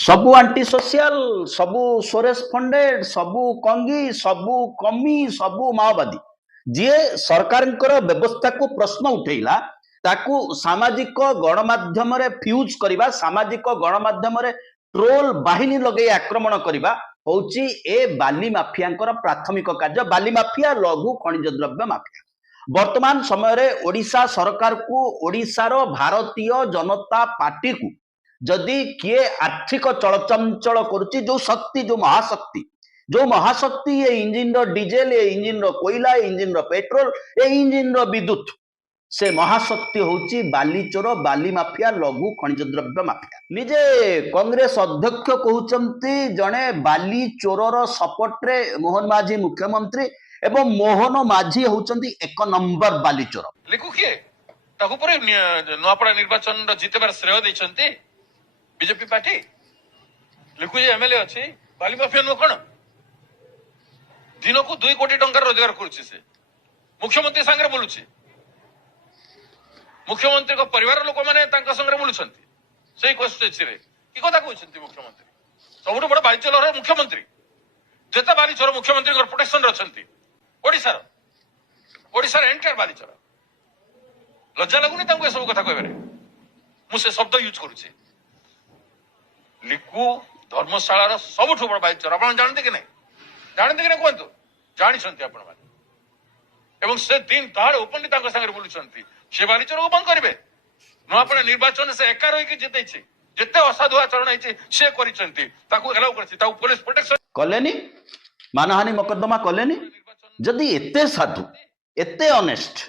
सबु aunty social सबु सोरेश funded सबु कंगी सबु कमी सबु माओवादी जी सरकार व्यवस्था को प्रश्न उठेला ताकू सामाजिक गणमाध्यम फ्यूज करवा सामाजिक गणमाध्यम ट्रोल बाहिनी लगे आक्रमण करवा होची ए बाली माफिया प्राथमिक कार्य। बाली माफिया लघु खनिज द्रव्य माफिया वर्तमान समय रे ओडिशा सरकार को ओडिशार भारतीय जनता पार्टी को जदि किए आर्थिक चलचंचल करुच्ची जो शक्ति जो महाशक्ति ये इंजिन डीजेल ये इंजिन कोयला ये इंजिन पेट्रोल ये इंजिन विद्युत से महाशक्ति होची बाली चोर बाली माफिया लघु खनिज द्रव्य माफिया। निजे कांग्रेस अध्यक्ष कहउचंती जने बाली चोरर सपोर्ट रे मोहन माझी मुख्यमंत्री एवं मोहन माझी होचंती एक नंबर बाली चोर। लिखु किए ताकू परे नवापड़ा निर्वाचन जितेबार श्रेय दैछंती बीजेपी पार्टी लिखु एमएलए अच्छी बाली माफिया नु कोन दिन को 2 कोटी टंका रोजगार करुछि से मुख्यमंत्री संगे बोलुछि मुख्यमंत्री को परिवार लोक माने तांका संगे बोलुछंती सेही कॉन्स्टिट्यूएंसी रे की कथा कहउछंती मुख्यमंत्री सबुठ बड़ बाली चोर मुख्यमंत्री जेता बाली चोर मुख्यमंत्री को प्रोटेक्शन रछंती ओडिसा एंटायर बाली चोर लज्जा लागुनी तांको सब कथा कहबे मु से शब्द यूज करूछि लिकु धर्मशाला सबुठ बड़ बाली चोर आपण जानते कि नहीं कहतु जानी आपण मैंने एवं से दिन दहाड़ ओपनली संगे बोलुंट से बाली चोर को बंद करेंगे नुआपड़ा निर्वाचन से एका रही जिते जिते असाधु आचरण से पुलिस प्रोटेक्शन कलेनी मानहानि मोकद्दमा कलेनी जदि एते साधु एते ऑनेस्ट